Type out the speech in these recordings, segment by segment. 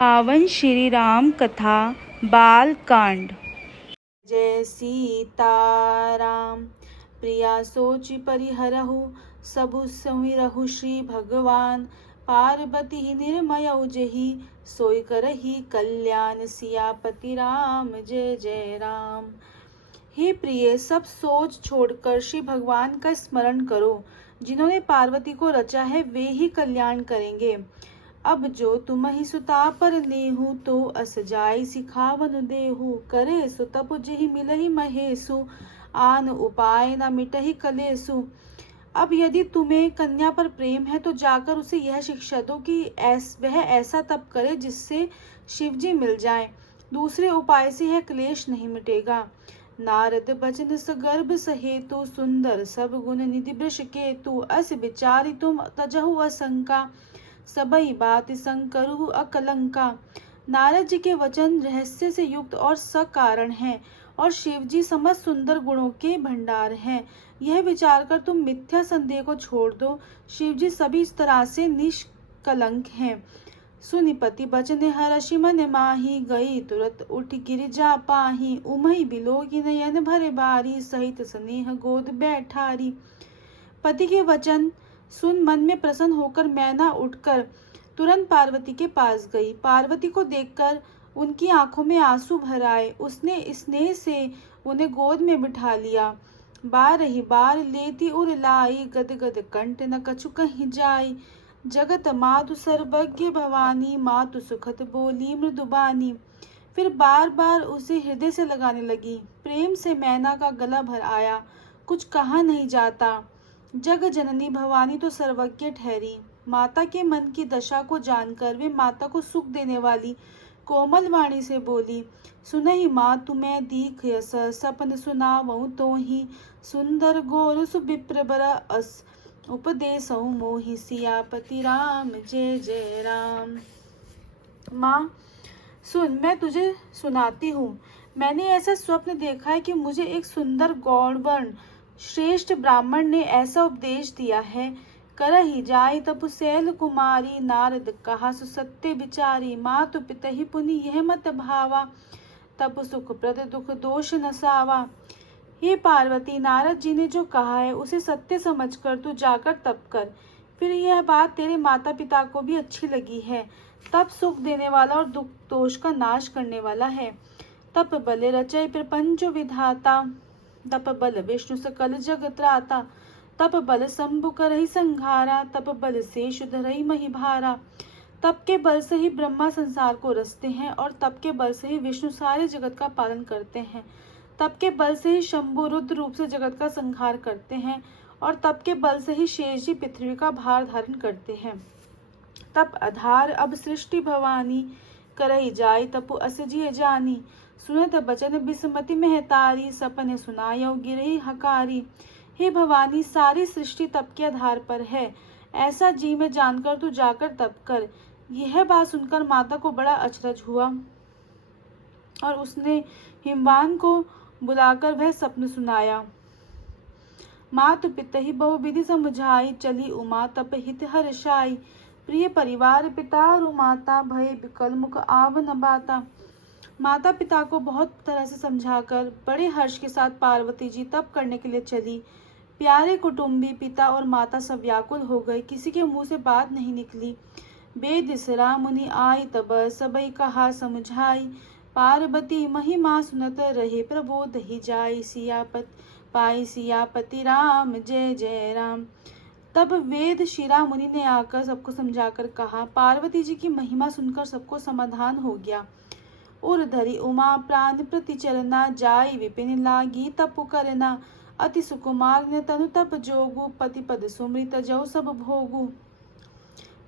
पावन श्री राम कथा बाल कांड। जय सीताराम। प्रिया सोचि परिहरहु सबु सुमिरहु श्री भगवान। पार्वती निर्मय जही सोई करही कल्याण। सियापति राम जय जय राम। हे प्रिय, सब सोच छोड़कर श्री भगवान का स्मरण करो। जिन्होंने पार्वती को रचा है वे ही कल्याण करेंगे। अब जो तुम ही सुता पर लेहु तो अस जाय सिखावन देहु। करे सो तप जेहि मिलहि महेशु आन उपाय न मिटहि कलेसु। अब यदि तुम्हें कन्या पर प्रेम है तो जाकर उसे यह शिक्षा दो कि वह ऐसा तप करे जिससे शिवजी मिल जाए। दूसरे उपाय से यह क्लेश नहीं मिटेगा। नारद बचन सगर्भ सहेतु सुंदर सब गुण निधि वृष केतु। अस विचारि तुम तजहु असंका सबई बात संकरु अकलंका। नारद जी के वचन रहस्य से युक्त और सकारण हैं और शिवजी समस्त सुंदर गुणों के भंडार हैं। यह विचार कर तुम मिथ्या संदेह को छोड़ दो। शिवजी सभी तरह से निष्कलंक हैं। सुनिपति बचन हर्षि मन माही गई तुरत उठ गिरजा पाही। उमहि बिलोकी नयन भरे बारी सहित स्नेह गोद बैठारी। पति के वचन सुन मन में प्रसन्न होकर मैना उठकर तुरंत पार्वती के पास गई। पार्वती को देखकर उनकी आंखों में आंसू भर आए। उसने स्नेह से उन्हें गोद में बिठा लिया। बार ही बार लेती उर लाई गद गद कंठ न कछु कहीं जाई। जगत मातु सर्वज्ञ भवानी मातु सुखत बोली मृदुबानी। फिर बार बार उसे हृदय से लगाने लगी। प्रेम से मैना का गला भर आया। कुछ कहा नहीं जाता। जग जननी भवानी तो सर्वज्ञ ठहरी। माता के मन की दशा को जानकर वे माता को सुख देने वाली कोमल वाणी से बोली। सुनहि माँ तुम्हें दीख यस सपन सुनावऊँ तो ही सुंदर गोर सुविप्र बर अस उपदेशऊ मोहि। सियापति राम जय जय राम। माँ सुन, मैं तुझे सुनाती हूँ। मैंने ऐसा स्वप्न देखा है कि मुझे एक सुंदर गौरवर्ण श्रेष्ठ ब्राह्मण ने ऐसा उपदेश दिया है। करहि जाय तपु शैल कुमारी नारद कहा सुसत्य विचारी। मातु पितहि पुनि यह मत भावा तपु सुख प्रद दुख दोष नसावा। हे पार्वती, नारद जी ने जो कहा है उसे सत्य समझकर तू जाकर तप कर। फिर यह बात तेरे माता पिता को भी अच्छी लगी है। तप सुख देने वाला और दुख दोष का नाश करने वाला है। तप बल रचय प्रपंच विधाता तप बल विष्णु सकल जग त्राता। तप बल शंभु करहि संघारा तप बल शेष धरहि मही भारा। तप के बल से ही ब्रह्मा संसार को रचते हैं और तप के बल से ही विष्णु सारे जगत का पालन करते हैं। तप के बल से ही शंभु रुद्र रूप से जगत का संहार करते हैं और तप के बल से ही शेष जी पृथ्वी का भार धारण करते हैं। तप आधार अब सृष्टि भवानी करहि जाय तपु अस जिय जानी। सुनत बचन बिसमति महतारी सपन सुनायो गिरहि हकारी। हे भवानी, सारी सृष्टि तप के आधार पर है, ऐसा जी में जानकर तू जाकर तप कर। यह बात सुनकर माता को बड़ा अचरज हुआ और उसने हिमवान को बुलाकर वह स्वप्न सुनाया। मातु पितहि बहु विधि समझाई चली उमा तप हित हर्षाई। प्रिय परिवार पिता और माता भय विकल मुख आव न बाता। माता पिता को बहुत तरह से समझाकर बड़े हर्ष के साथ पार्वती जी तप करने के लिए चली। प्यारे कुटुंबी पिता और माता सब व्याकुल हो गए। किसी के मुंह से बात नहीं निकली। बेदिसरा मुनि आई तब सबई कहा समझाई। पार्वती महिमा सुनत रहे प्रबोध ही जाय। सियापति राम जय जय राम। तब वेद शिरा मुनि ने आकर सबको समझाकर कहा। पार्वती जी की महिमा सुनकर सबको समाधान हो गया। उर धरी उमा प्राण प्रति चरना जाय विपिन लागी तपु करना। अति सुकुमार ने तनु तप जोगु पति पद सुमृत जौ सब भोगु।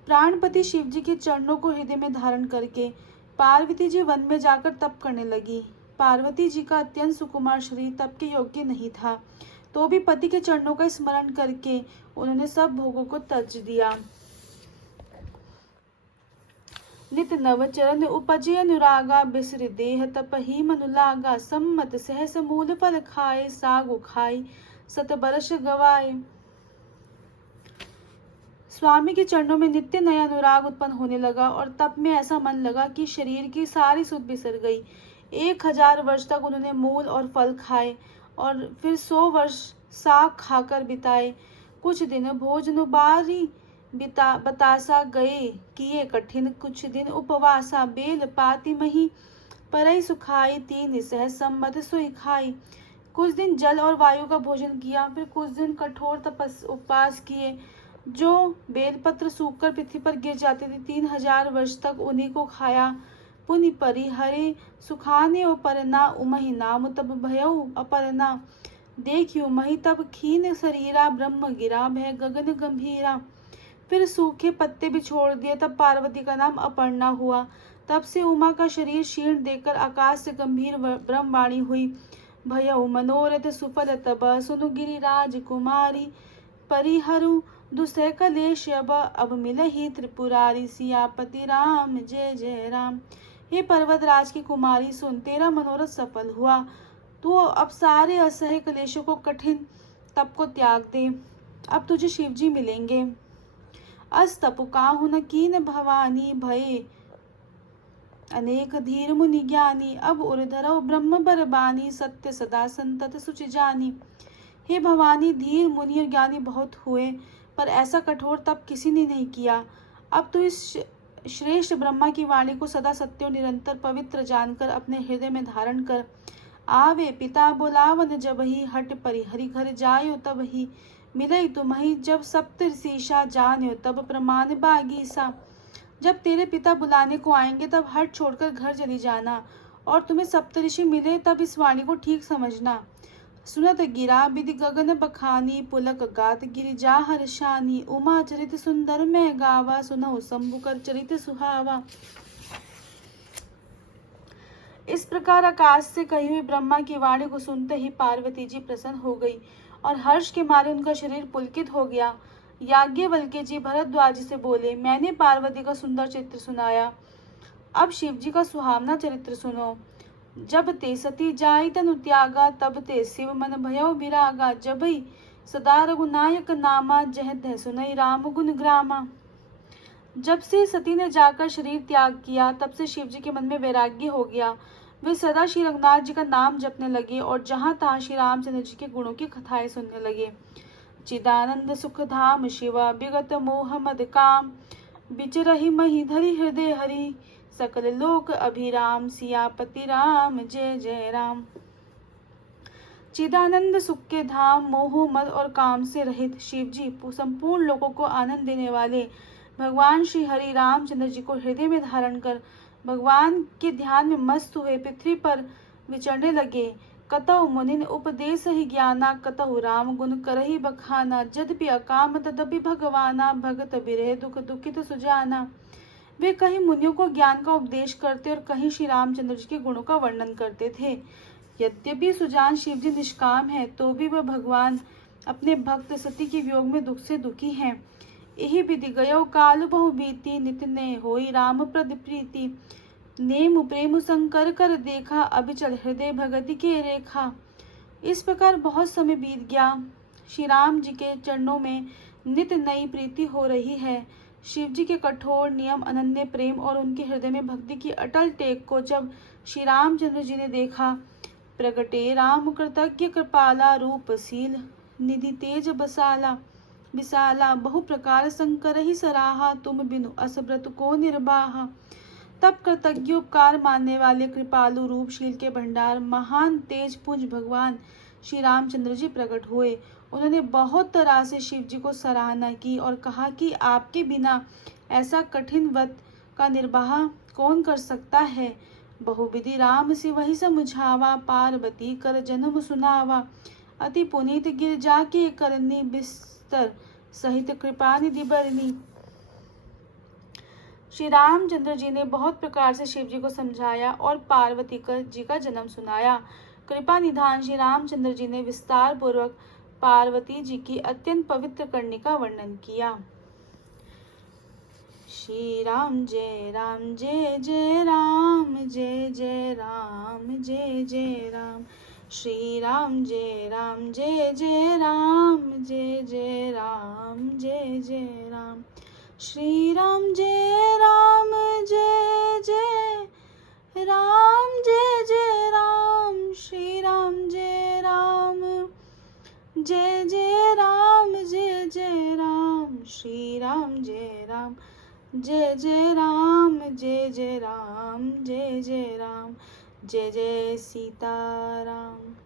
प्राणपति शिवजी के चरणों को हृदय में धारण करके पार्वती जी वन में जाकर तप करने लगी। पार्वती जी का अत्यंत सुकुमार शरीर तप के योग्य नहीं था, तो भी पति के चरणों का स्मरण करके उन्होंने सब भोगों को त्यज दिया। नित नव चरण उपजे अनुरागा बिसर देह तप ही मनु लागा। सम्मत सहस मूल फल खाए सागु खाई सत बरस गवाए। स्वामी के चरणों में नित्य नया अनुराग उत्पन्न होने लगा और तब में ऐसा मन लगा कि शरीर की सारी सुध बिसर गई। 1000 वर्ष तक उन्होंने मूल और फल खाए और फिर 100 वर्ष साग खाकर बिताए। कुछ दिन भोजनुबारी बतासा गए, किए कठिन कुछ दिन उपवासा, बेल पाती मही परई सुखाई, 3 सहज सम्मत सोई खाई। कुछ दिन जल और वायु का भोजन किया, फिर कुछ दिन कठोर उपवास किए। जो बेलपत्र सूखकर पृथ्वी पर गिर जाते थे, 3000 वर्ष तक उन्हीं को खाया। पुनि परिहरे सुखाने उपरना, उमहि नाम तब भयउ अपरना। देखियो मही तब खीन शरीरा, ब्रह्म गिरा भय गगन गंभीरा। फिर सूखे पत्ते भी छोड़ दिए, तब पार्वती का नाम अपर्णा हुआ। तब से उमा का शरीर क्षीण देखकर आकाश से गंभीर ब्रह्मवाणी हुई। भयउ मनोरथ सुफल तब, सुनु गिरिराज कुमारी। परिहरु दुसह कलेश अब मिलहि त्रिपुरारी। सियापति राम जय जय राम। हे पर्वतराज की कुमारी सुन, तेरा मनोरथ सफल हुआ। तू अब सारे असह्य क्लेशों को, कठिन तप को त्याग दे। अब तुझे शिवजी मिलेंगे। अस तपु काहु न कीन भवानी, भये अनेक धीर मुनि ज्ञानी। अब उर्धरव ब्रह्म बरबानी, सत्य सदा संतत सुचि जानी। हे भवानी, धीर मुनि और ज्ञानी बहुत हुए, पर ऐसा कठोर तप किसी ने नहीं किया। अब तो इस श्रेष्ठ ब्रह्मा की वाणी को सदा सत्य और निरंतर पवित्र जानकर अपने हृदय में धारण कर। आवे पिता बोलावन जबहि, हट परिहरि घर जायो तबहि। मिलई तुम्हि जब सप्तऋषिषा, जान्यो तब प्रमाण बागीसा। जब तेरे पिता बुलाने को आएंगे तब हट छोड़कर घर चली जाना, और तुम्हें सप्तऋषि मिले तब इस वाणी को ठीक समझना। सुनत गिरा विधि गगन बखानी, पुलक गात गिरिजा हर्षानी। उमा चरित सुंदर मैं गावा, सुनहु शंभु कर चरित सुहावा। इस प्रकार आकाश से कही हुई ब्रह्मा की वाणी को सुनते ही पार्वती जी प्रसन्न हो गई और हर्ष के मारे उनका शरीर पुलकित हो गया। याज्ञवल्क्य जी भरद्वाज से बोले, मैंने पार्वती का सुंदर चित्र सुनाया, अब शिव जी का सुहावना चरित्र सुनो। जब ते सती जाई तनु त्यागा, तब ते शिव मन भयउ विरागा। जबई सदा रघुनायक नामा, जह तह सुनई राम गुण ग्रामा। जब से सती ने जाकर शरीर त्याग किया, तब से शिव जी के मन में वैराग्य हो गया। वे सदा श्री रघुनाथ जी का नाम जपने लगे और जहाँ तहाँ श्री रामचंद्र जी के गुणों की कथाएं सुनने लगे। चिदानंद सुख धाम शिवा, विगत मोह मद काम। बिचरहि मही धरि हृदय हरि, सकल लोक अभिराम। सियापति राम जय जय राम। चिदानंद सुख के धाम, मोह मद और काम से रहित शिव जी संपूर्ण लोगों को आनंद देने वाले भगवान श्री हरि रामचंद्र जी को हृदय में धारण कर भगवान के ध्यान में मस्त हुए पृथ्वी पर विचरने लगे। कतहु मुनिन उपदेश ही ज्ञाना, कतहु राम गुण करहि बखाना। यद्यपि अकाम तदपि भगवाना, भगत बिरह दुख दुखित सुजाना। वे कहीं मुनियों को ज्ञान का उपदेश करते और कहीं श्री रामचंद्र जी के गुणों का वर्णन करते थे। यद्यपि सुजान शिव जी निष्काम है, तो भी वह भगवान अपने भक्त सती के वियोग में दुख से दुखी हैं। यही विधि गयो काल बहु बीती, नित ने होई राम प्रद प्रीति। नेम प्रेम संकर कर देखा, अबिचल हृदय भगति के रेखा। इस प्रकार बहुत समय बीत गया। श्री राम जी के चरणों में नित नई प्रीति हो रही है। शिव जी के कठोर नियम, अनन्य प्रेम और उनके हृदय में भक्ति की अटल टेक को जब श्री रामचंद्र जी ने देखा, प्रगटे राम कृतज्ञ कृपाला, रूपशील निधि तेज बसाला। विशाला बहु प्रकार शंकर ही सराहा, तुम बिनु असव्रत को निर्बाहा। तब कृतज्ञ उपकार मानने वाले कृपालु रूपशील के भंडार महान तेज पुंज भगवान श्री रामचंद्र जी प्रकट हुए। उन्होंने बहुत तरह से शिव जी को सराहना की और कहा कि आपके बिना ऐसा कठिन व्रत का निर्वाह कौन कर सकता है। बहुविधि राम से वही समझावा, पार्वती कर जन्म सुनावा। अति पुनीत गिरजा के करनी, बिस्तर सहित कृपा निधि बरनी। श्री रामचंद्र जी ने बहुत प्रकार से शिव जी को समझाया और पार्वती जी का जन्म सुनाया। कृपा निधान श्री रामचंद्र जी ने विस्तार पूर्वक पार्वती जी की अत्यंत पवित्र करने का वर्णन किया। श्री राम जय जय राम, जय जय राम, जय जय राम। श्री राम जय राम जय जय राम जय जय राम जय जय राम श्री राम जय राम जय जय राम जय जय राम श्री राम जय राम जय जय राम जय जय राम श्री राम जय राम जय जय राम जय जय राम जय जय राम जय जय सीताराम।